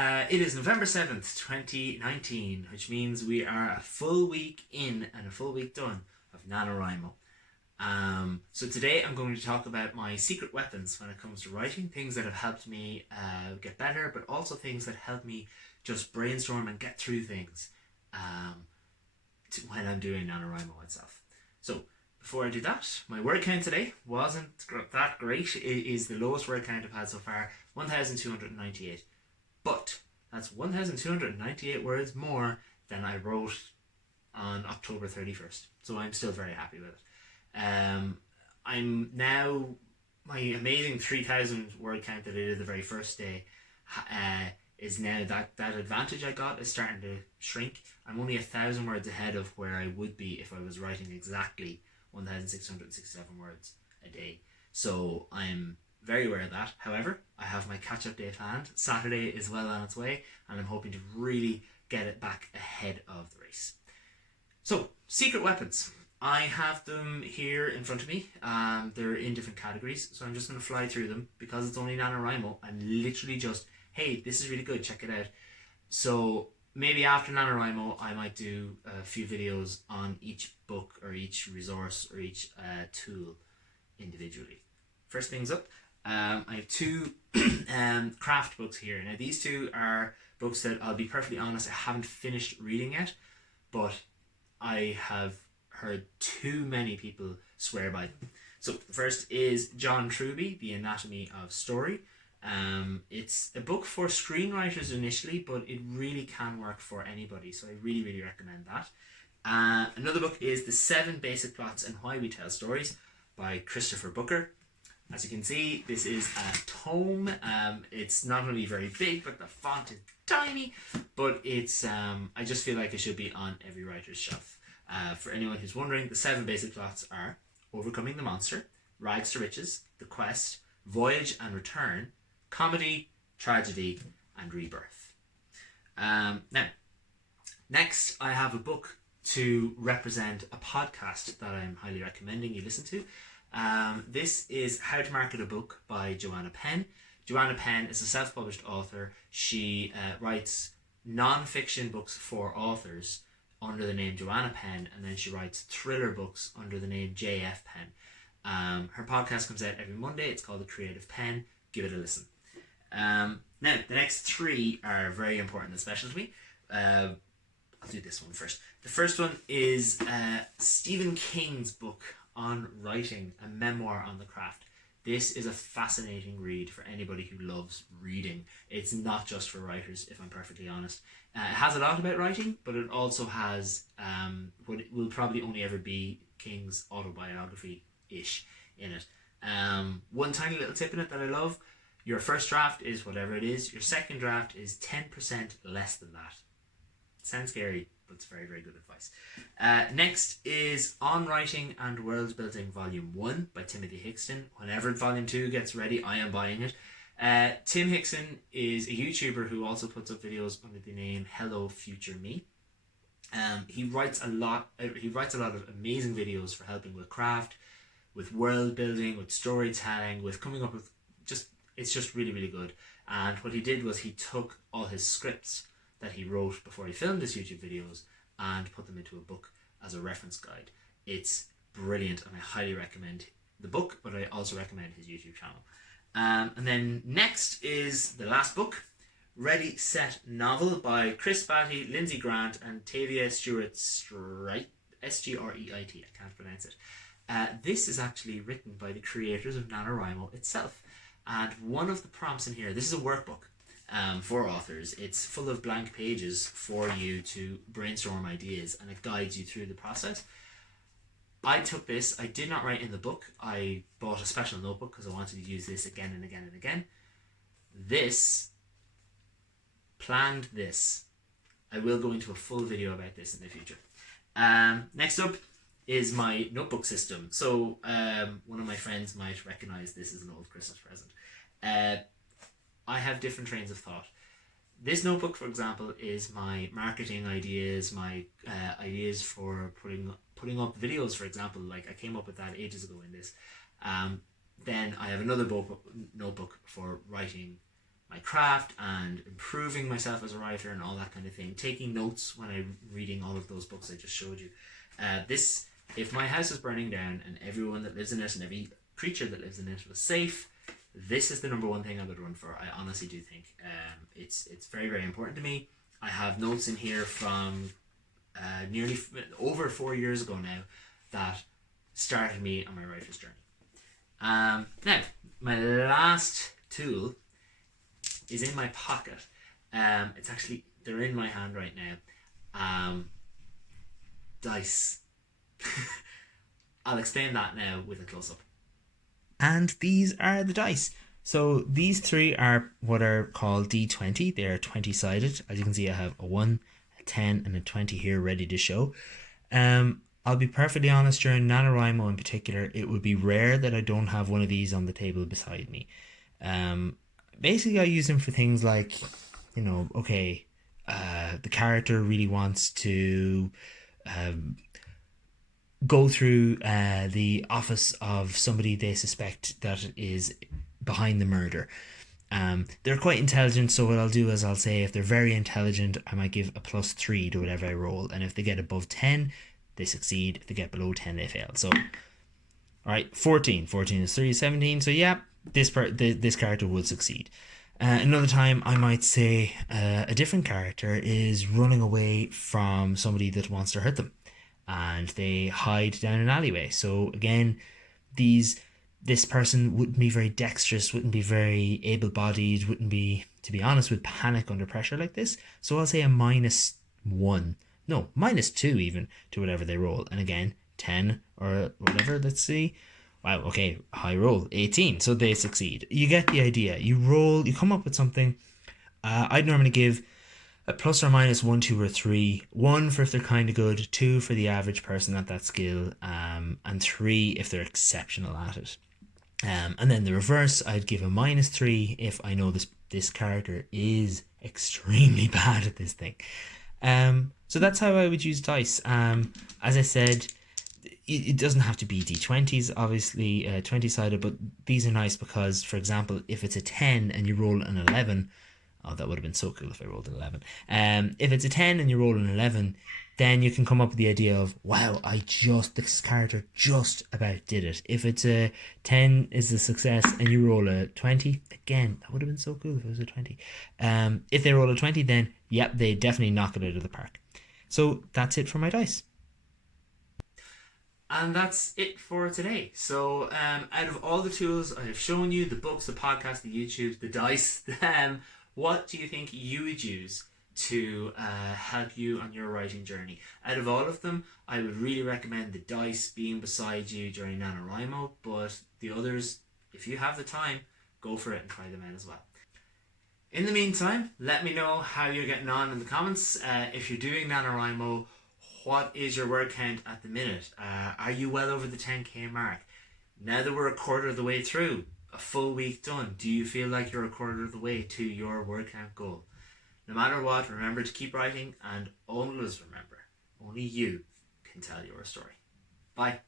It is November 7th, 2019, which means we are a full week in and a full week done of NaNoWriMo. So today I'm going to talk about my secret weapons when it comes to writing, things that have helped me get better, but also things that help me just brainstorm and get through things when I'm doing NaNoWriMo itself. So before I do that, my word count today wasn't that great. It is the lowest word count I've had so far, 1,298. But that's 1,298 words more than I wrote on October 31st. So I'm still very happy with it. I'm now, my amazing 3,000 word count that I did the very first day is now that advantage I got is starting to shrink. I'm only 1,000 words ahead of where I would be if I was writing exactly 1,667 words a day. So I'm very aware of that. However, I have my catch-up day planned. Saturday is well on its way, and I'm hoping to really get it back ahead of the race. So, secret weapons. I have them here in front of me. They're in different categories, so I'm just going to fly through them. Because it's only NaNoWriMo, I'm literally just, hey, this is really good, check it out. So, maybe after NaNoWriMo, I might do a few videos on each book or each resource or each tool individually. First things up, I have two craft books here. Now these two are books that, I'll be perfectly honest, I haven't finished reading yet, but I have heard too many people swear by them. So the first is John Truby, The Anatomy of Story. It's a book for screenwriters initially, but it really can work for anybody, so I really, really recommend that. Another book is The 7 Basic Plots and Why We Tell Stories by Christopher Booker. As you can see, this is a tome. It's not going to be very big, but the font is tiny. But it's I just feel like it should be on every writer's shelf. For anyone who's wondering, the 7 basic plots are Overcoming the Monster, Rags to Riches, The Quest, Voyage and Return, Comedy, Tragedy, and Rebirth. Now, next I have a book to represent a podcast that I'm highly recommending you listen to. This is How to Market a Book by Joanna Penn. Joanna Penn is a self-published author. She writes non-fiction books for authors under the name Joanna Penn, and then she writes thriller books under the name J.F. Penn. Her podcast comes out every Monday. It's called The Creative Pen. Give it a listen. Now, the next three are very important and special to me. I'll do this one first. The first one is Stephen King's book on writing, a memoir on the craft. This is a fascinating read for anybody who loves reading. It's not just for writers, if I'm perfectly honest. It has a lot about writing, but it also has what will probably only ever be King's autobiography-ish in it. One tiny little tip in it that I love: your first draft is whatever it is, your second draft is 10% less than that. Sounds scary, but it's very, very good advice. Next is On Writing and World Building Volume 1 by Timothy Hickson. Whenever Volume 2 gets ready, I am buying it. Tim Hickson is a YouTuber who also puts up videos under the name Hello Future Me. He writes a lot of amazing videos for helping with craft, with world building, with storytelling, with coming up with it's just really, really good. And what he did was he took all his scripts that he wrote before he filmed his YouTube videos and put them into a book as a reference guide. It's brilliant, and I highly recommend the book, but I also recommend his YouTube channel. And then next is the last book, Ready, Set, Novel by Chris Batty, Lindsay Grant, and Tavia Stewart Streit, S-G-R-E-I-T, I can't pronounce it. This is actually written by the creators of NaNoWriMo itself. And one of the prompts in here, this is a workbook for authors. It's full of blank pages for you to brainstorm ideas, and it guides you through the process. I took this, I did not write in the book. I bought a special notebook because I wanted to use this again and again and again. Planned this. I will go into a full video about this in the future. Next up is my notebook system. So one of my friends might recognize this as an old Christmas present. I have different trains of thought. This notebook, for example, is my marketing ideas, my ideas for putting up videos, for example. Like, I came up with that ages ago in this. Then I have another notebook for writing my craft and improving myself as a writer and all that kind of thing. Taking notes when I'm reading all of those books I just showed you. If my house is burning down and everyone that lives in it and every creature that lives in it was safe, this is the number one thing I would run for. I honestly do think it's very, very important to me. I have notes in here from nearly over 4 years ago now that started me on my writer's journey. Now, my last tool is in my pocket. It's actually, they're in my hand right now. Dice. I'll explain that now with a close-up. And these are the dice. So these three are what are called D20. They are 20-sided. As you can see, I have a 1, a 10, and a 20 here ready to show. I'll be perfectly honest, during NaNoWriMo in particular, it would be rare that I don't have one of these on the table beside me. Basically, I use them for things like, the character really wants to go through the office of somebody they suspect that is behind the murder. They're quite intelligent, so what I'll do is I'll say if they're very intelligent, I might give a +3 to whatever I roll, and if they get above 10, they succeed. If they get below 10, they fail. So, alright, 14. 14 is 3, 17. So yeah, this character would succeed. Another time, I might say a different character is running away from somebody that wants to hurt them, and they hide down an alleyway. So again, this person wouldn't be very dexterous, wouldn't be very able-bodied, wouldn't be, to be honest, would panic under pressure like this. So I'll say a -1. No, -2 even to whatever they roll. And again, 10 or whatever, let's see. Wow, okay, high roll, 18. So they succeed. You get the idea. You roll, you come up with something. I'd normally give a ±1, 2, or 3. 1 for if they're kind of good, 2 for the average person at that skill, and 3 if they're exceptional at it. And then the reverse, I'd give a -3 if I know this character is extremely bad at this thing. So that's how I would use dice. As I said, it doesn't have to be D20s, obviously, 20-sided, but these are nice because, for example, if it's a 10 and you roll an 11, oh, that would have been so cool if I rolled an 11. If it's a 10 and you roll an 11, then you can come up with the idea of, wow, this character just about did it. If it's a 10 is a success and you roll a 20, again, that would have been so cool if it was a 20. If they roll a 20, then, yep, they definitely knock it out of the park. So that's it for my dice. And that's it for today. So out of all the tools I have shown you, the books, the podcast, the YouTube, the dice, what do you think you would use to help you on your writing journey? Out of all of them, I would really recommend the dice being beside you during NaNoWriMo, but the others, if you have the time, go for it and try them out as well. In the meantime, let me know how you're getting on in the comments. If you're doing NaNoWriMo, what is your word count at the minute? Are you well over the 10k mark? Now that we're a quarter of the way through, a full week done, do you feel like you're a quarter of the way to your word count goal? No matter what, remember to keep writing, and always remember, only you can tell your story. Bye.